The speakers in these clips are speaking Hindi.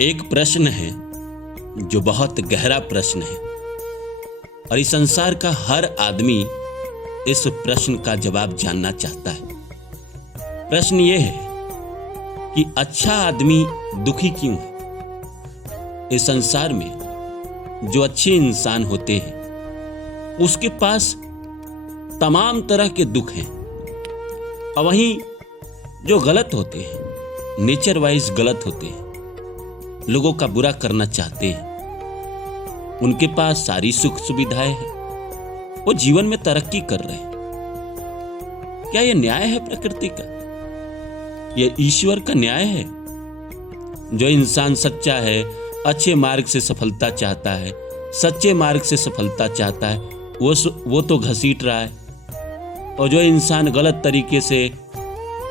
एक प्रश्न है जो बहुत गहरा प्रश्न है और इस संसार का हर आदमी इस प्रश्न का जवाब जानना चाहता है। प्रश्न ये है कि अच्छा आदमी दुखी क्यों है? इस संसार में जो अच्छे इंसान होते हैं उसके पास तमाम तरह के दुख हैं और वहीं जो गलत होते हैं, नेचर वाइज गलत होते हैं, लोगों का बुरा करना चाहते हैं, उनके पास सारी सुख सुविधाएं हैं, वो जीवन में तरक्की कर रहे हैं। क्या यह न्याय है प्रकृति का? यह ईश्वर का न्याय है? जो इंसान सच्चा है, अच्छे मार्ग से सफलता चाहता है, सच्चे मार्ग से सफलता चाहता है, वो तो घसीट रहा है, और जो इंसान गलत तरीके से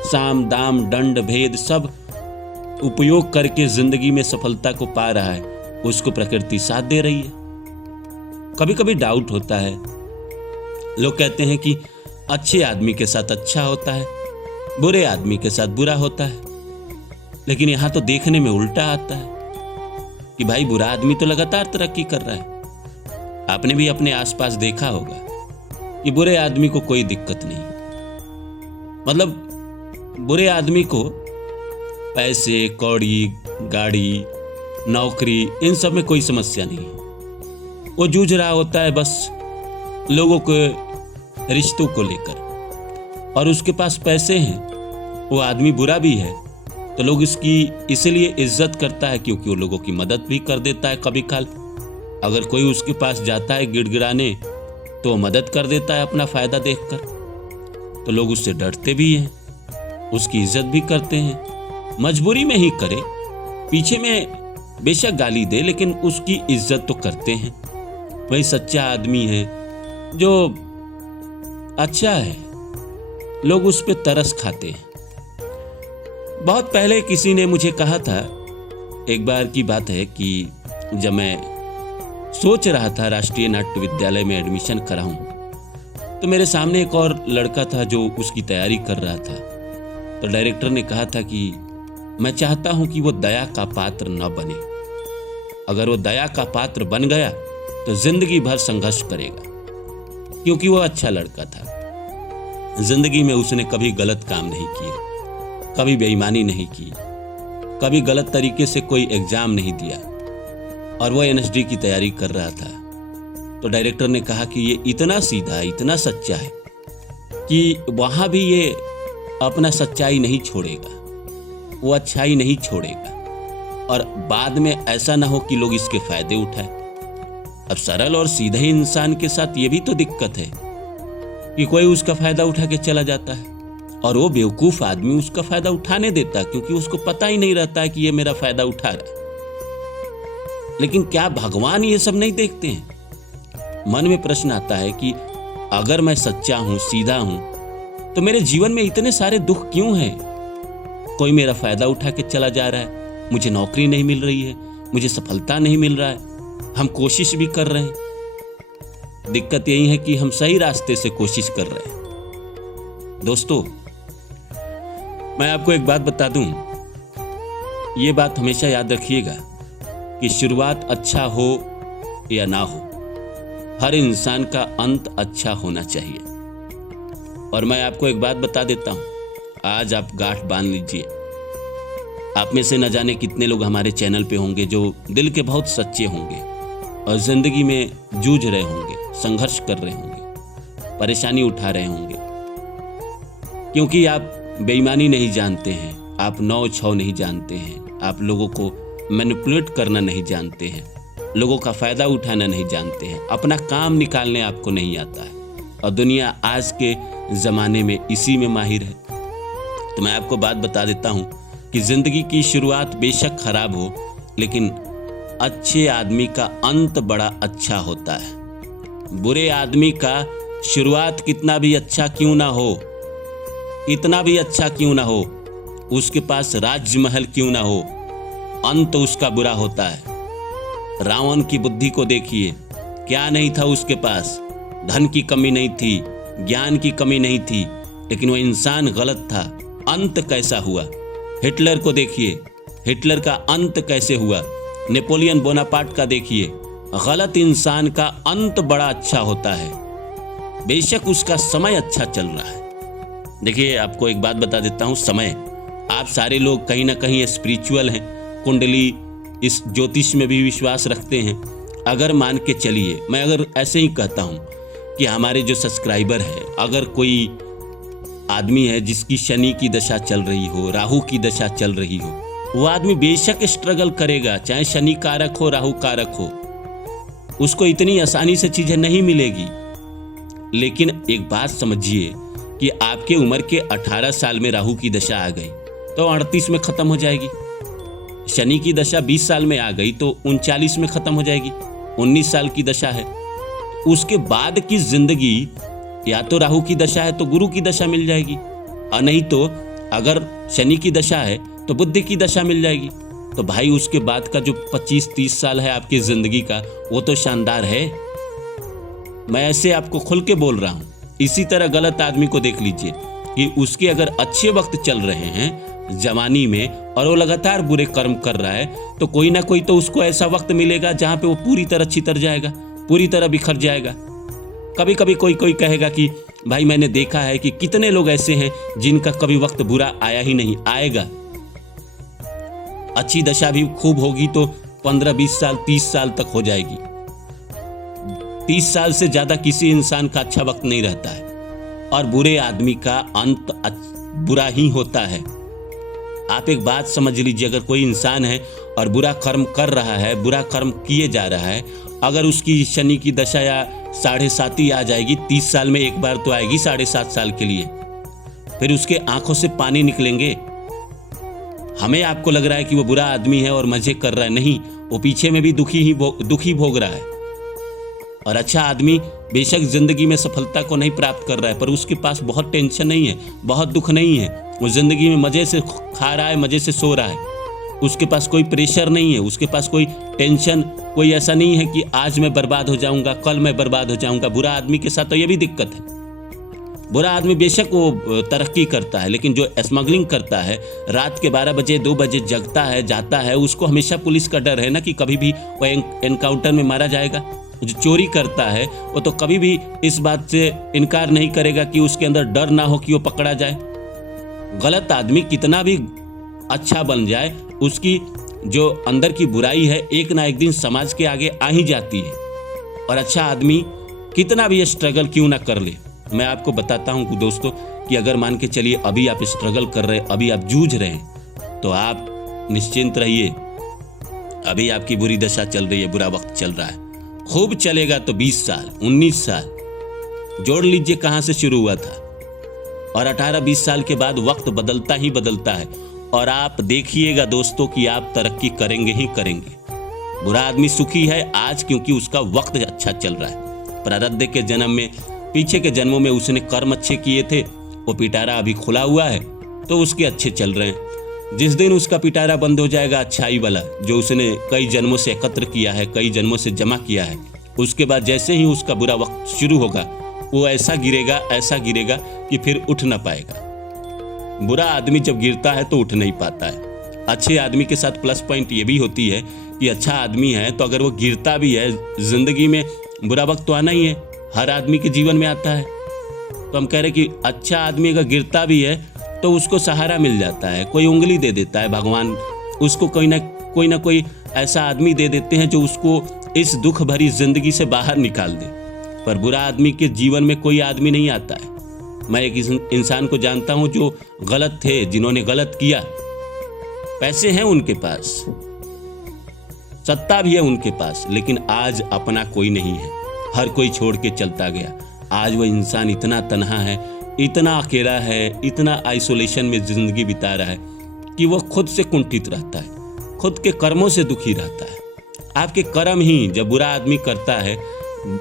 साम दाम दंड भेद सब उपयोग करके जिंदगी में सफलता को पा रहा है, उसको प्रकृति साथ दे रही है। कभी कभी डाउट होता है, लोग कहते हैं कि अच्छे आदमी के साथ अच्छा होता है, बुरे आदमी के साथ बुरा होता है, लेकिन यहां तो देखने में उल्टा आता है कि भाई बुरा आदमी तो लगातार तरक्की कर रहा है। आपने भी अपने आसपास देखा होगा कि बुरे आदमी को कोई दिक्कत नहीं, मतलब बुरे आदमी को पैसे, कौड़ी, गाड़ी, नौकरी, इन सब में कोई समस्या नहीं है। वो जूझ रहा होता है बस लोगों के रिश्तों को लेकर, और उसके पास पैसे हैं। वो आदमी बुरा भी है तो लोग इसकी इसीलिए इज्जत करता है क्योंकि वो लोगों की मदद भी कर देता है। कभी काल अगर कोई उसके पास जाता है गिड़गिड़ाने तो मदद कर देता है अपना फायदा देखकर, तो लोग उससे डरते भी हैं, उसकी इज्जत भी करते हैं। मजबूरी में ही करे, पीछे में बेशक गाली दे, लेकिन उसकी इज्जत तो करते हैं। वही सच्चा आदमी है जो अच्छा है, लोग उस पे तरस खाते हैं। बहुत पहले किसी ने मुझे कहा था, एक बार की बात है कि जब मैं सोच रहा था राष्ट्रीय नाट्य विद्यालय में एडमिशन कराऊं, तो मेरे सामने एक और लड़का था जो उसकी तैयारी कर रहा था। तो डायरेक्टर ने कहा था कि मैं चाहता हूं कि वो दया का पात्र न बने। अगर वो दया का पात्र बन गया तो जिंदगी भर संघर्ष करेगा, क्योंकि वो अच्छा लड़का था। जिंदगी में उसने कभी गलत काम नहीं किए, कभी बेईमानी नहीं की, कभी गलत तरीके से कोई एग्जाम नहीं दिया, और वो एनएसडी की तैयारी कर रहा था। तो डायरेक्टर ने कहा कि ये इतना सीधा, इतना सच्चा है कि वहां भी ये अपना सच्चाई नहीं छोड़ेगा, वो अच्छाई नहीं छोड़ेगा, और बाद में ऐसा ना हो कि लोग इसके फायदे उठाएं। अब सरल और सीधे इंसान के साथ ये भी तो दिक्कत है कि कोई उसका फायदा उठा के चला जाता है, और वो बेवकूफ आदमी उसका फायदा उठाने देता, क्योंकि उसको पता ही नहीं रहता है कि ये मेरा फायदा उठा रहा है। लेकिन क्या भगवान ये सब नहीं देखते हैं? मन में प्रश्न आता है कि अगर मैं सच्चा हूं, सीधा हूं, तो मेरे जीवन में इतने सारे दुख क्यों हैं? कोई मेरा फायदा उठा के चला जा रहा है, मुझे नौकरी नहीं मिल रही है, मुझे सफलता नहीं मिल रहा है, हम कोशिश भी कर रहे हैं। दिक्कत यही है कि हम सही रास्ते से कोशिश कर रहे हैं। दोस्तों, मैं आपको एक बात बता दूं, ये बात हमेशा याद रखिएगा कि शुरुआत अच्छा हो या ना हो, हर इंसान का अंत अच्छा होना चाहिए। और मैं आपको एक बात बता देता हूं, आज आप गांठ बांध लीजिए। आप में से न जाने कितने लोग हमारे चैनल पे होंगे जो दिल के बहुत सच्चे होंगे और जिंदगी में जूझ रहे होंगे, संघर्ष कर रहे होंगे, परेशानी उठा रहे होंगे, क्योंकि आप बेईमानी नहीं जानते हैं, आप नौ छौ नहीं जानते हैं, आप लोगों को मैनिपुलेट करना नहीं जानते हैं, लोगों का फायदा उठाना नहीं जानते हैं, अपना काम निकालने आपको नहीं आता है, और दुनिया आज के जमाने में इसी में माहिर है। तो मैं आपको बात बता देता हूं कि जिंदगी की शुरुआत बेशक खराब हो, लेकिन अच्छे आदमी का अंत बड़ा अच्छा होता है। बुरे आदमी का शुरुआत कितना भी अच्छा क्यों ना हो, इतना भी अच्छा क्यों ना हो, उसके पास राजमहल क्यों ना हो, अंत उसका बुरा होता है। रावण की बुद्धि को देखिए, क्या नहीं था उसके पास, धन की कमी नहीं थी, ज्ञान की कमी नहीं थी, लेकिन वह इंसान गलत था। अंत कैसा हुआ? हिटलर को देखिए, हिटलर का अंत कैसे हुआ, नेपोलियन बोनापार्ट का देखिए। गलत इंसान का अंत बड़ा अच्छा होता है, बेशक उसका समय अच्छा चल रहा है। देखिए आपको एक बात बता देता हूँ, समय, आप सारे लोग कहीं ना कहीं स्पिरिचुअल हैं, कुंडली इस ज्योतिष में भी विश्वास रखते हैं। अगर मान के चलिए, मैं अगर ऐसे ही कहता हूँ कि हमारे जो सब्सक्राइबर है, अगर कोई आदमी है जिसकी शनि की दशा चल रही हो, राहु की दशा चल रही हो, वो आदमी बेशक स्ट्रगल करेगा, चाहे शनि कारक हो राहु कारक हो, उसको इतनी आसानी से चीजें नहीं मिलेगी। लेकिन एक बात समझिए कि आपके उम्र के 18 साल में राहु की दशा आ गई तो 38 में खत्म हो जाएगी। शनि की दशा 20 साल में आ गई तो 39 में खत्म हो जाएगी। 19 साल की दशा है, उसके बाद की जिंदगी या तो राहु की दशा है तो गुरु की दशा मिल जाएगी, और नहीं तो अगर शनि की दशा है तो बुद्धि की दशा मिल जाएगी। तो भाई उसके बाद का जो 25-30 साल है आपकी जिंदगी का, वो तो शानदार है। मैं ऐसे आपको खुल के बोल रहा हूं। इसी तरह गलत आदमी को देख लीजिए कि उसके अगर अच्छे वक्त चल रहे हैं जवानी में और वो लगातार बुरे कर्म कर रहा है, तो कोई ना कोई तो उसको ऐसा वक्त मिलेगा जहां पे वो पूरी तरह छितर जाएगा, पूरी तरह बिखर जाएगा। कभी कभी कोई कहेगा कि भाई मैंने देखा है कि कितने लोग ऐसे हैं जिनका कभी वक्त बुरा आया ही नहीं, आएगा। अच्छी दशा भी खूब होगी तो 15-20 साल 30 साल तक हो जाएगी। 30 साल से ज्यादा किसी इंसान का अच्छा वक्त नहीं रहता है, और बुरे आदमी का अंत बुरा ही होता है। आप एक बात समझ लीजिए, अगर कोई इंसान है और बुरा कर्म कर रहा है, बुरा कर्म किए जा रहा है, अगर उसकी शनि की दशा या 7.5 आ जाएगी, 30 साल में एक बार तो आएगी 7.5 साल के लिए, फिर उसके आंखों से पानी निकलेंगे। हमें आपको लग रहा है कि वो बुरा आदमी है और मजे कर रहा है, नहीं, वो पीछे में भी दुखी भोग रहा है। और अच्छा आदमी बेशक जिंदगी में सफलता को नहीं प्राप्त कर रहा है, पर उसके पास बहुत टेंशन नहीं है, बहुत दुख नहीं है, वो जिंदगी में मजे से खा रहा है, मजे से सो रहा है, उसके पास कोई प्रेशर नहीं है, उसके पास कोई टेंशन, कोई ऐसा नहीं है कि आज मैं बर्बाद हो जाऊंगा, कल मैं बर्बाद हो जाऊंगा। बुरा आदमी के साथ तो ये भी दिक्कत है। बुरा आदमी बेशक वो तरक्की करता है, लेकिन जो स्मगलिंग करता है, रात के 12 बजे 2 बजे जगता है, जाता है, उसको हमेशा पुलिस का डर है ना कि कभी भी वो एनकाउंटर में मारा जाएगा। जो चोरी करता है वो तो कभी भी इस बात से इनकार नहीं करेगा कि उसके अंदर डर ना हो कि वो पकड़ा जाए। गलत आदमी कितना भी अच्छा बन जाए, उसकी जो अंदर की बुराई है एक ना एक दिन समाज के आगे आ ही जाती है। और अच्छा आदमी कितना भी स्ट्रगल क्यों ना कर ले, मैं आपको बताता हूं दोस्तों कि अगर मान के चलिए अभी आप स्ट्रगल कर रहे हैं, अभी आप जूझ रहे हैं, तो आप निश्चिंत रहिए। अभी आपकी बुरी दशा चल रही है, बुरा वक्त चल रहा है, खूब चलेगा तो 20 साल 19 साल, जोड़ लीजिए कहां से शुरू हुआ था। और 18-20 साल के बाद वक्त बदलता ही बदलता है, और आप देखिएगा दोस्तों कि आप तरक्की करेंगे ही करेंगे। बुरा आदमी सुखी है आज क्योंकि उसका वक्त अच्छा चल रहा है। प्रारब्ध के जन्म में, पीछे के जन्मों में उसने कर्म अच्छे किए थे, वो पिटारा अभी खुला हुआ है तो उसके अच्छे चल रहे हैं। जिस दिन उसका पिटारा बंद हो जाएगा अच्छाई वाला, जो उसने कई जन्मों से एकत्र किया है, कई जन्मों से जमा किया है, उसके बाद जैसे ही उसका बुरा वक्त शुरू होगा, वो ऐसा गिरेगा कि फिर उठ ना पाएगा। बुरा आदमी जब गिरता है तो उठ नहीं पाता है। अच्छे आदमी के साथ प्लस पॉइंट ये भी होती है कि अच्छा आदमी है तो अगर वो गिरता भी है, जिंदगी में बुरा वक्त तो आना ही है, हर आदमी के जीवन में आता है। तो हम कह रहे कि अच्छा आदमी अगर गिरता भी है तो उसको सहारा मिल जाता है, कोई उंगली दे देता है भगवान, उसको कोई ना कोई ऐसा आदमी दे देते हैं जो उसको इस दुख भरी जिंदगी से बाहर निकाल दे। पर बुरा आदमी के जीवन में कोई आदमी नहीं आता है। मैं एक इंसान को जानता हूं जो गलत थे, जिन्होंने गलत किया, पैसे हैं उनके पास, सत्ता भी है उनके पास, लेकिन आज अपना कोई नहीं है, हर कोई छोड़ के चलता गया। आज वो इंसान इतना तन्हा है, इतना अकेला है, इतना आइसोलेशन में जिंदगी बिता रहा है कि वो खुद से कुंठित रहता है, खुद के कर्मों से दुखी रहता है। आपके कर्म ही, जब बुरा आदमी करता है,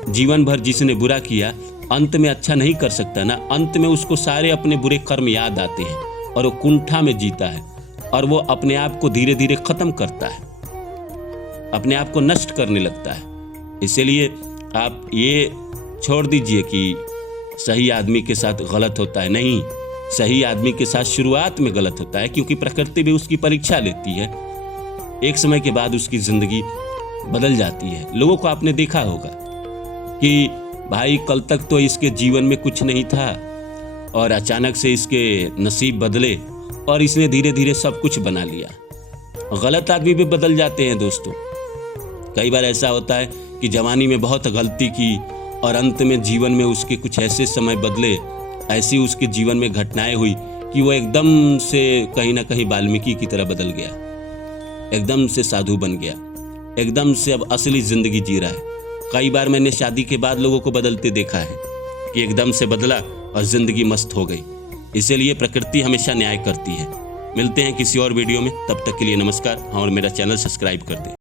जीवन भर जिसने बुरा किया, अंत में अच्छा नहीं कर सकता ना, अंत में उसको सारे अपने बुरे कर्म याद आते हैं और वो कुंठा में जीता है और वो अपने आप को धीरे धीरे खत्म करता है, अपने आप को नष्ट करने लगता है। इसलिए आप ये छोड़ दीजिए कि सही आदमी के साथ गलत होता है, नहीं, सही आदमी के साथ शुरुआत में गलत होता है, क्योंकि प्रकृति भी उसकी परीक्षा लेती है। एक समय के बाद उसकी ज़िंदगी बदल जाती है। लोगों को आपने देखा होगा कि भाई कल तक तो इसके जीवन में कुछ नहीं था और अचानक से इसके नसीब बदले और इसने धीरे धीरे सब कुछ बना लिया। गलत आदमी भी बदल जाते हैं दोस्तों। कई बार ऐसा होता है कि जवानी में बहुत गलती की और अंत में जीवन में उसके कुछ ऐसे समय बदले, ऐसी उसके जीवन में घटनाएं हुई कि वो एकदम से कहीं ना कहीं वाल्मीकि की तरह बदल गया, एकदम से साधु बन गया, एकदम से अब असली जिंदगी जी रहा है। कई बार मैंने शादी के बाद लोगों को बदलते देखा है कि एकदम से बदला और जिंदगी मस्त हो गई। इसीलिए प्रकृति हमेशा न्याय करती है। मिलते हैं किसी और वीडियो में, तब तक के लिए नमस्कार और मेरा चैनल सब्सक्राइब कर दें।